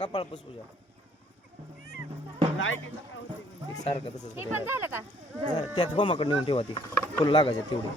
कपाळ पुसपूजा सारखं तसंच त्याच बोमाकडे नेऊन ठेवा ती फुलं लागायचे तेवढी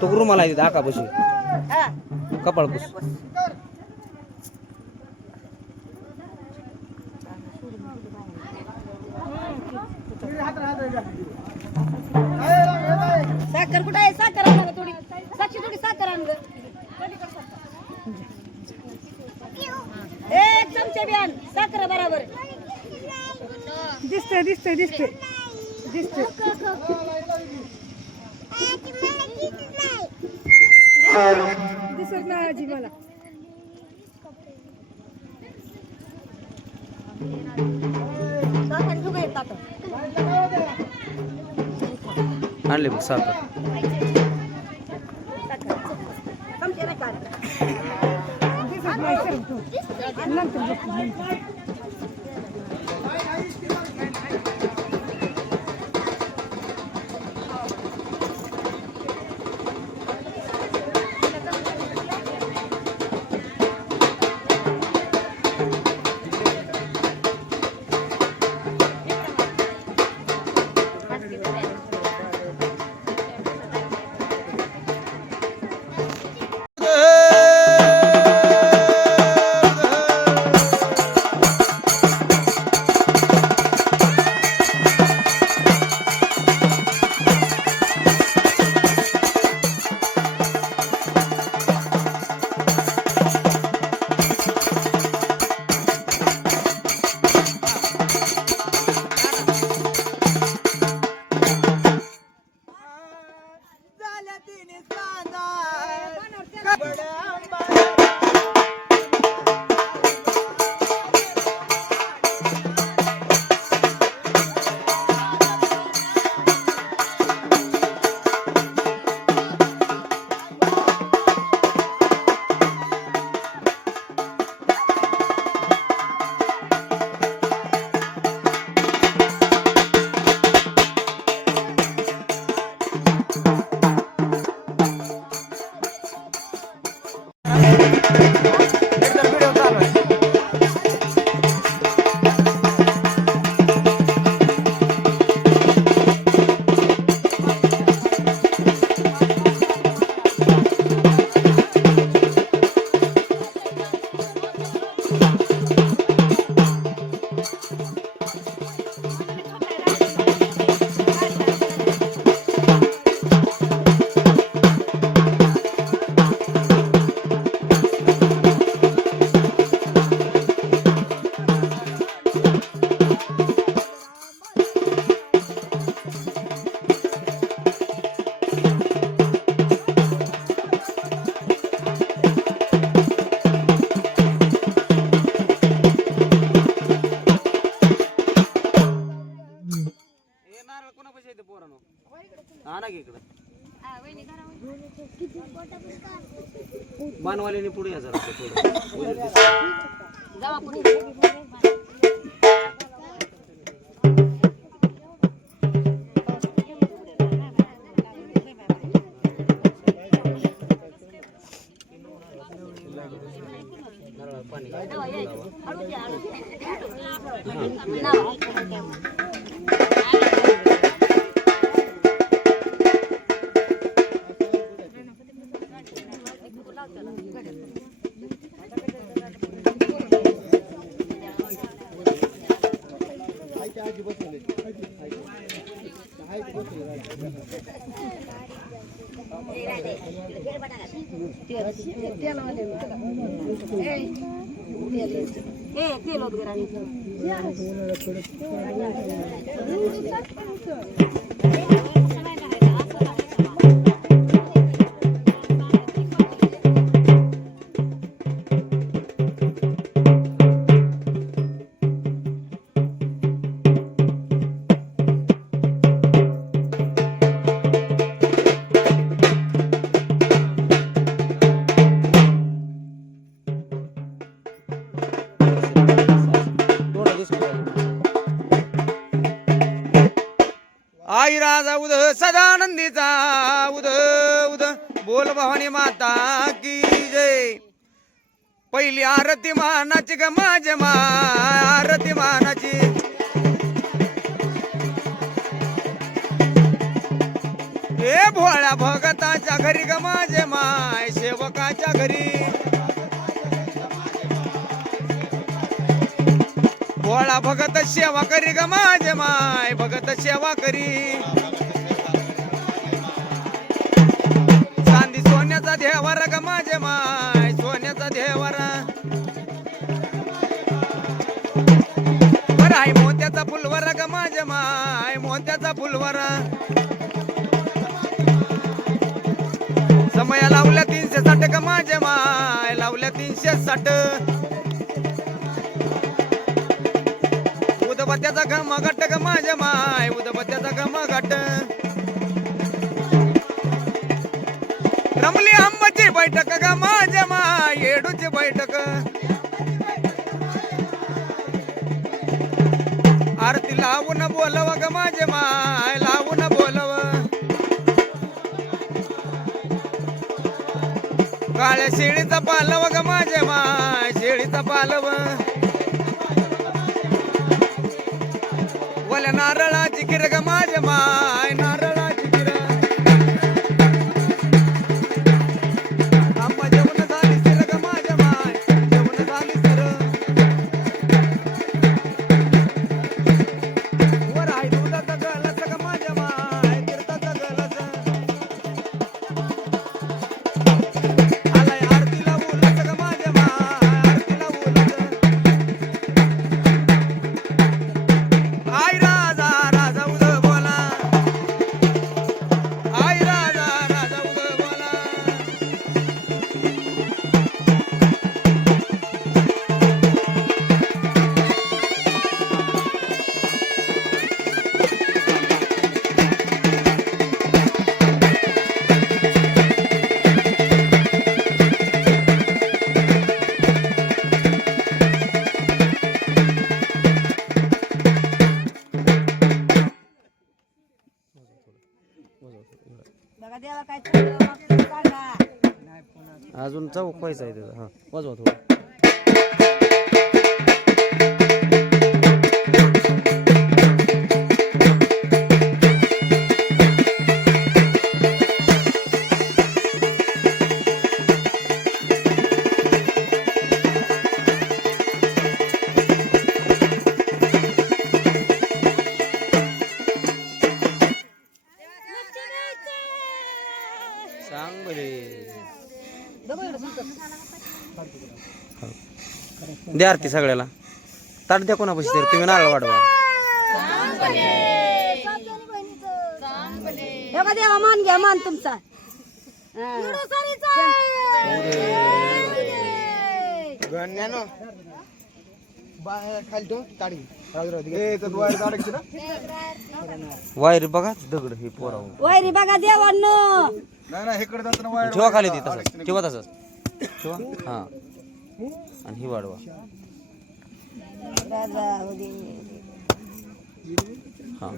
तो रुमाला आहे तिथे आकापशी कपाळ पुस साखर कुठे आहे साखर आणा थोडी साक्षी थोडी साखर आण ग एक चमचे बी आण साखर बरोबर दिसते दिसते दिसते दिसते दिसत नाही आजी मला साखर घेऊ येतात आणले बघ साखर की इकडं मानवाल्याने पुढे या जरा थोडं जावा पुढे. पाणी तेल होत घराने. आई राजा उद सदानंदीचा उद उद बोल भवानी माता की जय. पहिली आरती मानाची ग माझे मा आरती मानाची. हे भोळ्या भगताच्या घरी ग माझे माय सेवकाच्या घरी. भोळा भगत सेवा करी ग माझे माय भगत सेवा करी. चांदी सोन्याचा देवारा ग माझे माय सोन्याचा देवारा. बरं आहे मोत्याचा फुलवारा ग माझे माय मोत्याचा फुलवारा. समया लावल्या 360 ग माझे माय लावल्या 360. उदबत्याचा घमघट ग माझ्या माय उदबत्याचा घमघट. रमली आंबाची बैठक ग माझ्या माय येडूची बैठक. आरती लावून बोलव ग माझे माय लावून बोलव. काळ्या शेळीचा पालव ग माझे माय शेळीचा पालव. वल्या नारळाची खीर ग माझे माय नारळाची खीर. आंबा जेवण झाली सिर ग माझे माय जेवण झाली सिर. वर आहे दुधाचा गलस ग माझे माय तीर्थाचा गलस. आलाय आरतीला उलस ग माझे माय आरतीला उलस. आई राजा राजा उद बोला. आई राजा राजा उद बोला. बघा देवा काय सांगा. अजून चौक व्हायचा आहे त्याचा. हा वाजवा थोडं. सांग बरे द्या आरती सगळ्याला. ताट द्या कोणापाशी तर तुम्ही नारळ वाढवा. बघा देवा मान घ्या मान तुमचा. खाली ठेव ताडी राहू वायर काढायची ना वायर बघा दगड हे पोरा वैरी बघा देवांनो. नाही नाही इकडे जाताना वायर ठेवा खाली ती तसंच ठेवा तसंच ठेवा हा आणि ही वाढवा राजा हा